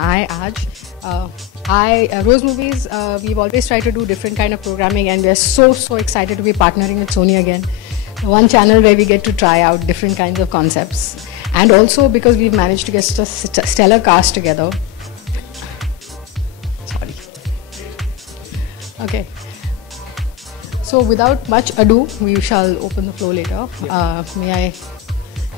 I, Aj. Rose Movies, we've always tried to do different kind of programming, and we're so excited to be partnering with Sony again. One channel where we get to try out different kinds of concepts. And also because we've managed to get a stellar cast together. Sorry. Okay. So without much ado, we shall open the floor later. May I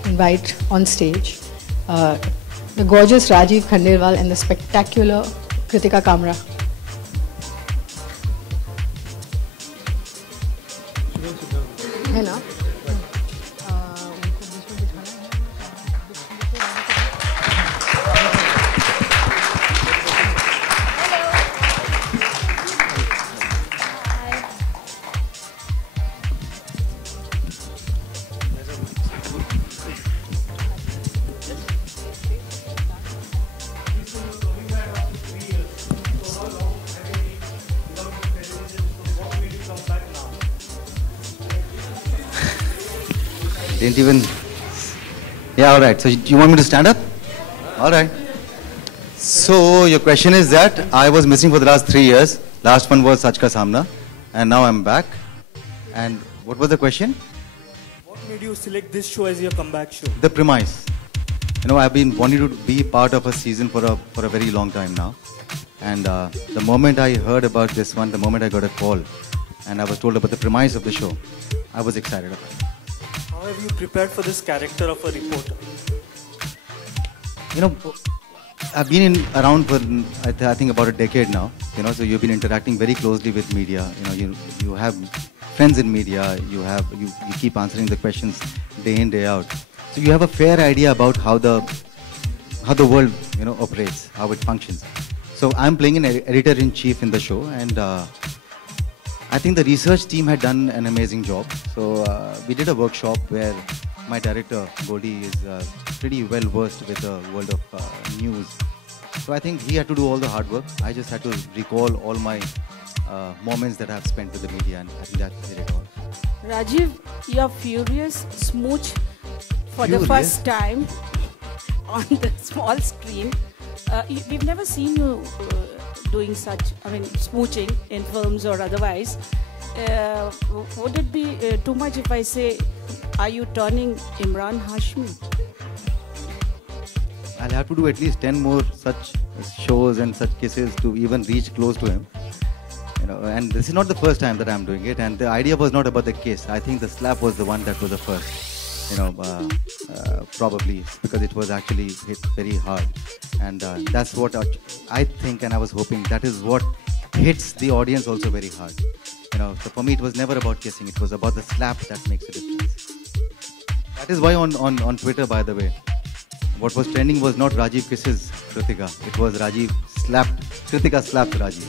invite on stage the gorgeous Rajiv Khandelwal and the spectacular Kritika Kamra. है ना? Didn't even. Yeah, all right. So you want me to stand up? All right. So your question is that I was missing for the last 3 years. Last one was Sach Ka Samna, and now I'm back. And what was the question? What made you select this show as your comeback show? The premise. You know, I've been wanting to be part of a season for a very long time now. And the moment I heard about this one, the moment I got a call, and I was told about the premise of the show, I was excited about it. How have you prepared for this character of a reporter? You know, I've been around for I think about a decade now. You know, so you've been interacting very closely with media. You know, you have friends in media. You keep answering the questions day in, day out. So you have a fair idea about how the world, you know, operates, how it functions. So I'm playing an editor-in-chief in the show, and I think the research team had done an amazing job. So we did a workshop where my director, Goldie, is pretty well versed with the world of news. So I think he had to do all the hard work. I just had to recall all my moments that I've spent with the media, and I think that did it all. Rajiv, you're furious smooch for the first time on the small screen. We've never seen you doing such, smooching in films or otherwise. Would it be too much if I say, are you turning Imran Hashmi? I'll have to do at least 10 more such shows and such kisses to even reach close to him. You know, and this is not the first time that I'm doing it. And the idea was not about the kiss. I think the slap was the one that was the first. You know, probably because it was actually hit very hard. And that's what I think, and I was hoping that is what hits the audience also very hard. You know, so for me it was never about kissing, it was about the slap that makes a difference. That is why on Twitter, by the way, what was trending was not Rajiv kisses Kritika, it was Rajiv slapped, Kritika slapped Rajiv.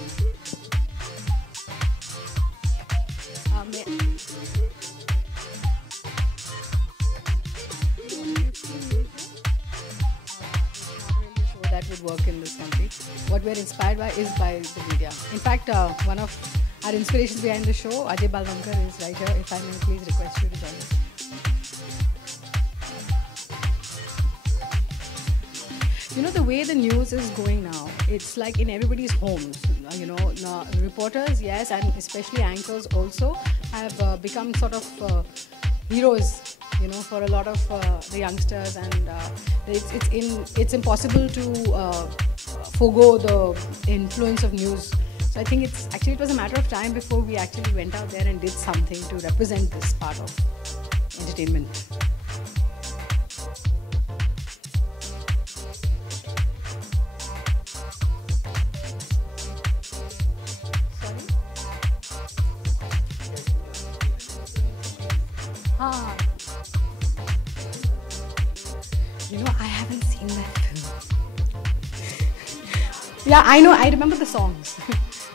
That would work in this country. What we're inspired by is by the media. In fact, one of our inspirations behind the show, Ajay Balvankar, is right here. If I may please request you to join us. You know, the way the news is going now, it's like in everybody's homes. You know, now, reporters, yes, and especially anchors also have become sort of heroes, you know, for a lot of the youngsters, and it's impossible to forgo the influence of news. So I think it was a matter of time before we actually went out there and did something to represent this part of entertainment. You know, I haven't seen that film. Yeah, I know. I remember the songs.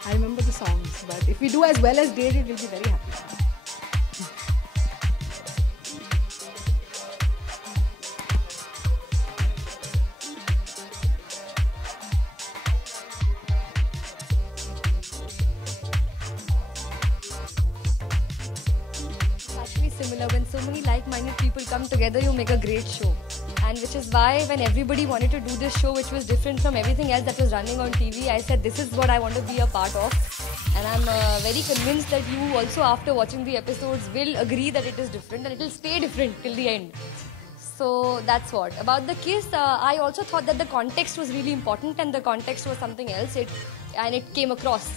I remember the songs. But if we do as well as they did, we'll be very happy. Actually similar. When so many like-minded people come together, you make a great show. And which is why when everybody wanted to do this show, which was different from everything else that was running on TV, I said this is what I want to be a part of. And I'm very convinced that you also, after watching the episodes, will agree that it is different and it will stay different till the end. So that's what. About the kiss, I also thought that the context was really important, and the context was something else. It came across.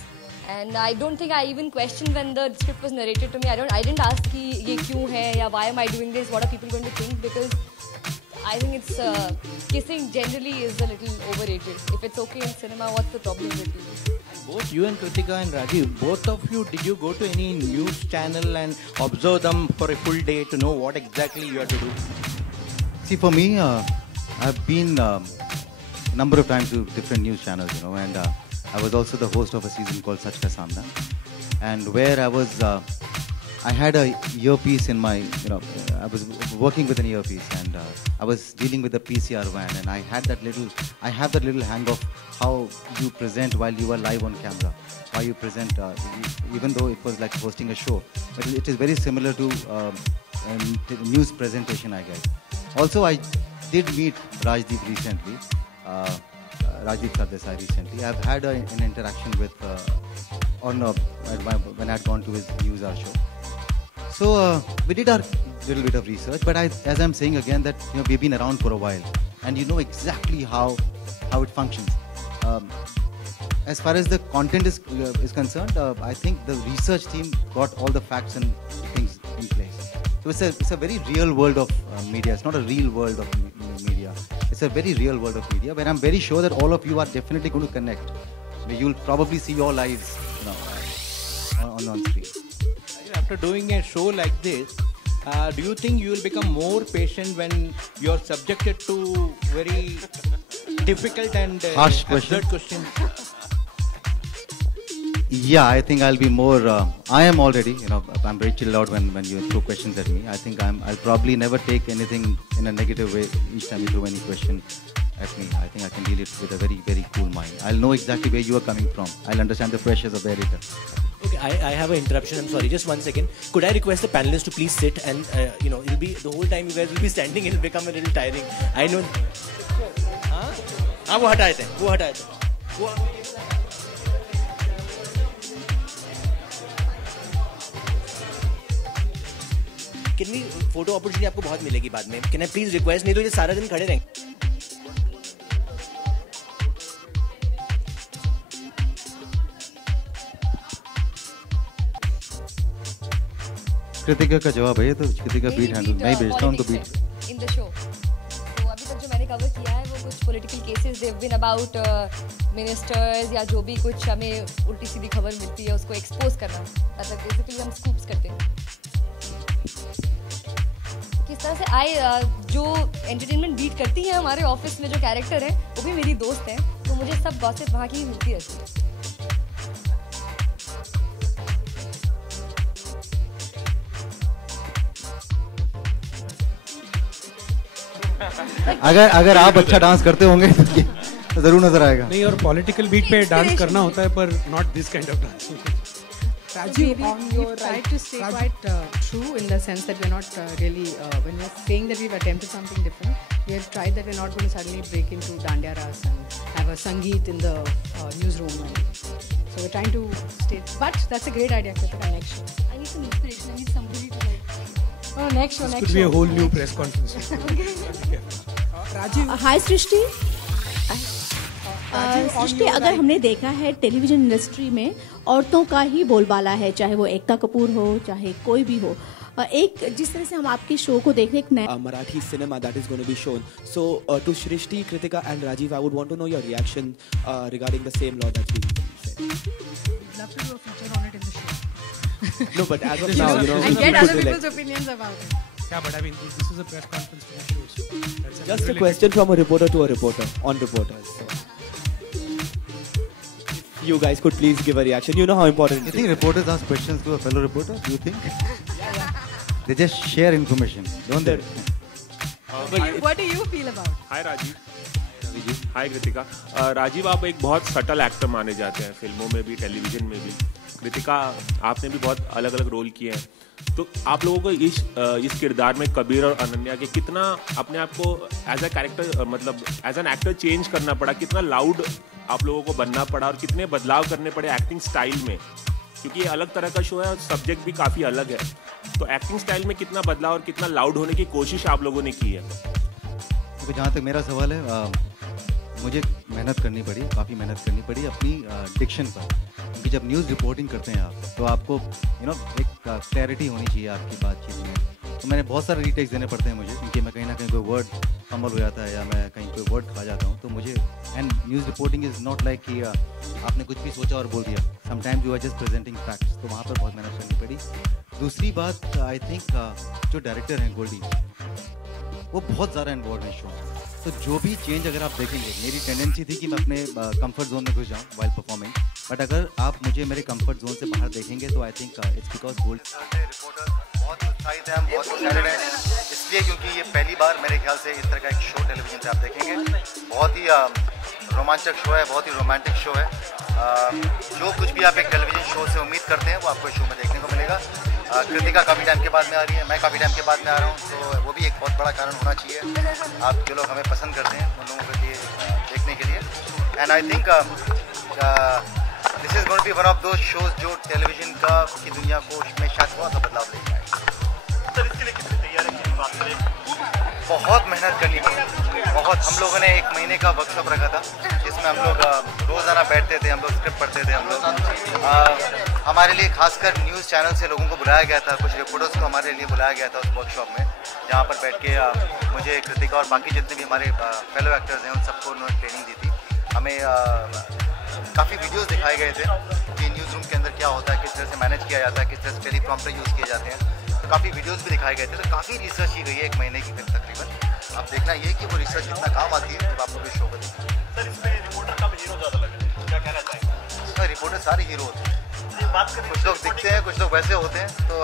And I don't think I even questioned when the script was narrated to me. I didn't ask कि ये क्यों है या why am I doing this? What are people going to think? Because I think it's kissing generally is a little overrated. If it's okay in cinema, what's the problem with it? Both you and Kritika and Rajiv, both of you, did you go to any news channel and observe them for a full day to know what exactly you have to do? See, for me, I've been a number of times to different news channels, you know, and I was also the host of a season called Sach Ka Samna, and where I had a earpiece in my, you know, I was working with an earpiece, and I was dealing with a PCR van, and I have that little hang of how you present while you are live on camera, how you present, even though it was like hosting a show, but it is very similar to a news presentation, I guess. Also, I did meet Rajdeep recently, Rajdeep Sardesai recently. I've had an interaction with, when I'd gone to his news hour show. So we did our little bit of research, but as I'm saying again, that you know we've been around for a while, and you know exactly how it functions. As far as the content is concerned, I think the research team got all the facts and things in place. So it's a very real world of media. It's not a real world of media. It's a very real world of media where I'm very sure that all of you are definitely going to connect. You'll probably see your lives, you know, on screen. After doing a show like this, do you think you will become more patient when you're subjected to very difficult and harsh absurd questions? Yeah, I think I'll be more. I am already, you know, I'm very chilled out when you throw questions at me. I think I'll probably never take anything in a negative way each time you throw any question at me. I think I can deal it with a very, very cool mind. I'll know exactly where you are coming from. I'll understand the pressures of the editor. Okay, I have an interruption. I'm sorry. Just 1 second. Could I request the panelists to please sit and you know, it'll be the whole time you guys will be standing. It'll become a little tiring. I know. हाँ वो हटा देते हैं. वो हटा देते हैं. कितनी फोटो अपॉर्चुनिटी आपको बहुत मिलेगी बाद में. कैन आई प्लीज रिक्वेस्ट, नहीं तो ये सारा दिन खड़े रहेंगे. कृतिका का जवाब है, तो कृतिका बीट हैंडल मैं भेजता हूं उनको बीट इन द शो. तो अभी तक जो मैंने कवर किया है वो कुछ political cases they have been about ministers या जो भी कुछ हमें उल्टी सीधी खबर मिलती है उसको एक्सपोज करना. मतलब बेसिकली हम स्कूप्स करते हैं. किस तरह से जो एंटरटेनमेंट बीट करती है हमारे ऑफिस में जो कैरेक्टर है वो भी मेरी दोस्त है, तो मुझे सब गॉसिप वहाँ की मिलती रहती है. अगर आप अच्छा डांस करते होंगे तो जरूर नजर आएगा. नहीं, और पॉलिटिकल बीट पे डांस करना होता है, पर not this kind of dance. Rajiv, we've tried to stay quite true in the sense that we're not really, when we're saying that we've attempted something different, we have tried that we're not going to suddenly break into Dandiya Ras and have a Sangeet in the newsroom. So we're trying to stay, but that's a great idea, Kritika, next show. I need some inspiration, I need somebody to like... Oh, next show, This next could show. be a whole new press conference. Rajiv. Hi, Srishti. सृष्टि, अगर हमने देखा है television industry में औरतों का ही बोलबाला है, चाहे वो एकता कपूर हो चाहे कोई भी हो. एक जिस तरह से हम आपके शो को देख रहे एक नया Marathi cinema that is going to be shown. So to Shrishti, Kritika and Rajiv, I would want to know your reaction regarding the same law that's being said. We'd love to do a feature on it in the show. No, but as of now, you know, and get other people's opinions about it. Yeah, but I mean, this is a press conference for the show. So that's just a question from a reporter to a reporter on reporters. So. You guys could please give a reaction. You know how important it is. You think reporters ask questions to a fellow reporter? Do you think? They just share information, don't they? What do you feel about? Hi, Rajiv. जी। हाय कृतिका। राजीव, आप एक बहुत subtle actor माने जाते हैं, फिल्मों में भी, television में भी। कृतिका, आपने भी बहुत अलग अलग रोल किए हैं, तो आप लोगों को इस किरदार में कबीर और अनन्या के कितना अपने आप को एज अ कैरेक्टर, मतलब एज एन एक्टर चेंज करना पड़ा, कितना लाउड आप लोगों को बनना पड़ा और कितने बदलाव करने पड़े एक्टिंग स्टाइल में, क्योंकि ये अलग तरह का शो है और सब्जेक्ट भी काफ़ी अलग है, तो एक्टिंग स्टाइल में कितना बदलाव और कितना लाउड होने की कोशिश आप लोगों ने की है? तो जहाँ तक मेरा सवाल है, मुझे मेहनत करनी पड़ी, काफ़ी मेहनत करनी पड़ी अपनी डिक्शन पर, क्योंकि जब न्यूज़ रिपोर्टिंग करते हैं आप, तो आपको एक क्लैरिटी होनी चाहिए आपकी बातचीत में। तो मैंने बहुत सारे रीटेक्स देने पड़ते हैं मुझे, क्योंकि मैं कहीं ना कहीं कोई वर्ड फंबल हो जाता है या मैं कहीं कोई वर्ड खा जाता हूँ, तो मुझे, and news reporting is not like कि आपने कुछ भी सोचा और बोल दिया, sometimes you are just presenting facts, तो वहाँ पर बहुत मेहनत करनी पड़ी। दूसरी बात, आई थिंक जो डायरेक्टर हैं गोल्डी, वो बहुत ज़्यादा इन्वॉल्व है शो में, तो जो भी चेंज अगर आप देखेंगे, मेरी टेंडेंसी थी कि मैं अपने कंफर्ट जोन में घुस जाऊँ वाइल परफॉर्मिंग, बट अगर आप मुझे मेरे कंफर्ट जोन से बाहर देखेंगे तो I think it's because gold. Reporter बहुत उत्साहित हैं, हम बहुत एक्साइटेड हैं, इसलिए क्योंकि ये पहली बार मेरे ख्याल से इस तरह का एक शो टेलीविजन पे आप देखेंगे। बहुत ही रोमांचक शो है, बहुत ही रोमांटिक शो है। जो कुछ भी आप एक टेलीविजन शो से उम्मीद करते हैं वो आपको शो में देखने को मिलेगा। कृतिका काफ़ी टाइम के बाद में आ रही है, मैं काफ़ी टाइम के बाद में आ रहा हूँ, तो वो भी एक बहुत बड़ा कारण होना चाहिए। आप जो लोग हमें पसंद करते हैं उन लोगों के लिए देखने के लिए, and I think this is going to be one of those shows जो टेलीविजन की दुनिया को में शायद बहुत सा बदलाव लेके आए। सर, इसके लिए कितनी तैयारी की बात करें? बहुत मेहनत करनी पड़ी, बहुत। हम लोगों ने 1 महीने का वर्कशॉप रखा था, जिसमें हम लोग रोज़ाना बैठते थे, हम लोग स्क्रिप्ट पढ़ते थे, हम लोग हमारे लिए खासकर न्यूज़ चैनल से लोगों को बुलाया गया था, कुछ रिपोर्टर्स को हमारे लिए बुलाया गया था उस वर्कशॉप में, जहाँ पर बैठ के मुझे, कृतिका और बाकी जितने भी हमारे फेलो एक्टर्स हैं उन सबको उन्होंने ट्रेनिंग दी थी। हमें काफ़ी वीडियोस दिखाए गए थे कि न्यूज़ रूम के अंदर क्या होता है, किस तरह से मैनेज किया जाता है, किस तरह से टेलीप्रॉम्प्टर यूज़ किए जाते हैं, तो काफ़ी वीडियोस भी दिखाए गए थे। तो काफ़ी रिसर्च की गई है 1 महीने की तकरीबन। अब देखना ये कि वो रिसर्च कितना काम आती है जब आप लोग इस शो को देखते हैं। सर, इसमें रिपोर्टर का भी हीरो ज़्यादा लग रहा है, क्या कहना चाहेंगे? सर, रिपोर्टर सारे हीरो होते हैं, कुछ लोग दिखते हैं, कुछ लोग वैसे होते हैं, तो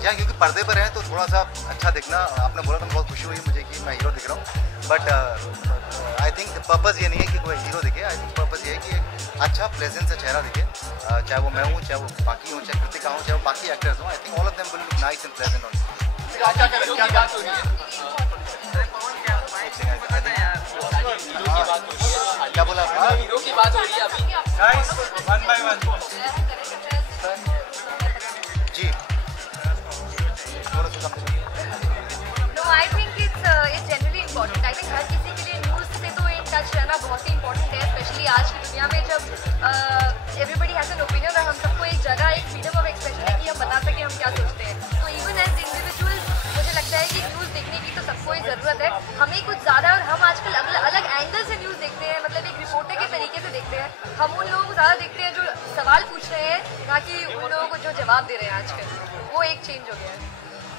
क्या क्योंकि पर्दे पर हैं तो थोड़ा सा अच्छा दिखना। आपने बोला तो बहुत खुशी हुई मुझे कि मैं हीरो दिख रहा हूँ, बट आई थिंक पर्पज़ ये नहीं है कि कोई हीरो दिखे। आई थिंक पर्पज़ ये है कि एक अच्छा प्लेजेंट सा चेहरा दिखे, चाहे वो मैं हूँ, चाहे वो बाकी हूँ, चाहे कृतिका हूँ, चाहे वो बाकी एक्टर्स हों। I think all of them will look nice and pleasant on screen. क्या बोला आपने? हीरो की बात हो रही है अभी। गाइस, वन बाय वन जी। No, I think it's generally important. I think हर किसी के लिए न्यूज़ से तो इन टच रहना बहुत ही इम्पोर्टेंट है, स्पेशली आज की दुनिया में जब एवरीबडी हैज़ एन ओपिनियन और हम सबको एक जगह, एक फ्रीडम ऑफ एक्सप्रेशन है कि हम बता सकें हम क्या सोचते हैं। तो इवन एज इंडिविजुअल मुझे लगता है कि न्यूज़ देखने की तो सबको ही ज़रूरत है। हमें कुछ ज़्यादा, और हम आजकल अलग एंगल से न्यूज़ देखते हैं, मतलब एक रिपोर्टर के तरीके से देखते हैं। हम उन लोगों को ज़्यादा देखते हैं जो सवाल पूछ रहे हैं, ना कि उन लोगों को जो जवाब दे रहे हैं आजकल। वो एक चेंज हो गया है।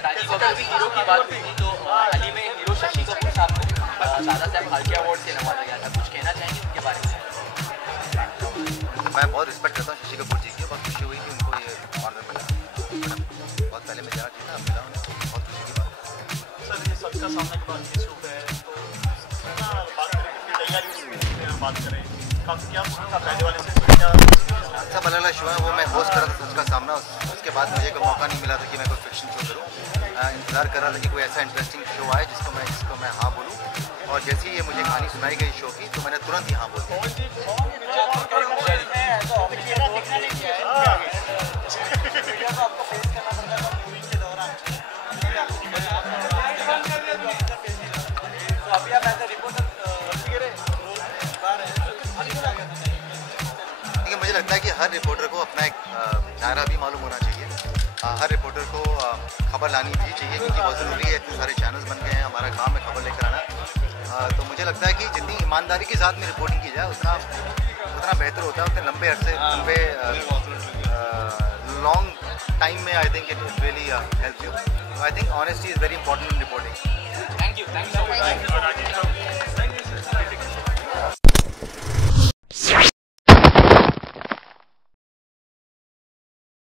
राजीव, अगर अभी हीरो की बात हुई तो हाल ही में हीरो शशि कपूर साहब को दादा साहब फाल्के अवार्ड से नवाजा गया था, कुछ कहना चाहेंगे उनके बारे में? मैं बहुत रिस्पेक्ट करता हूँ शशि कपूर जी की, बहुत खुशी हुई कि उनको ये ऑनर मिला। बहुत पहले मैं जाना चाहिए था, मिला उन्हें, बहुत खुशी की बात। सर, ये सबका सामने के बाद ये शो है, तो बात करें कितनी तैयारी बात करें, काफ़ी क्या पहले वाले से क्या सब अलग अलग शो है। वो मैं होस्ट कर रहा था सच का सामना, उसके बाद मुझे कोई मौका नहीं मिला था कि मैं कोई फिक्शन शो करूँ। इंतज़ार कर रहा था कि कोई ऐसा इंटरेस्टिंग शो आए जिसको मैं हाँ बोलूँ, और जैसे ही ये मुझे कहानी सुनाई गई शो की तो मैंने तुरंत ही हाँ बोल दिया। देखिए, मुझे लगता है कि हर रिपोर्टर को अपना एक दायरा भी मालूम होना चाहिए। हर रिपोर्टर को खबर लानी भी चाहिए, क्योंकि बहुत ज़रूरी है। इतने सारे चैनल्स बन गए हैं, हमारा काम है खबर लेकर आना। तो मुझे लगता है कि जितनी ईमानदारी के साथ में रिपोर्टिंग की जाए उतना बेहतर होता है, उतने लंबे अरसे, लंबे लॉन्ग टाइम में I think it really help you. I think honesty is very important in reporting.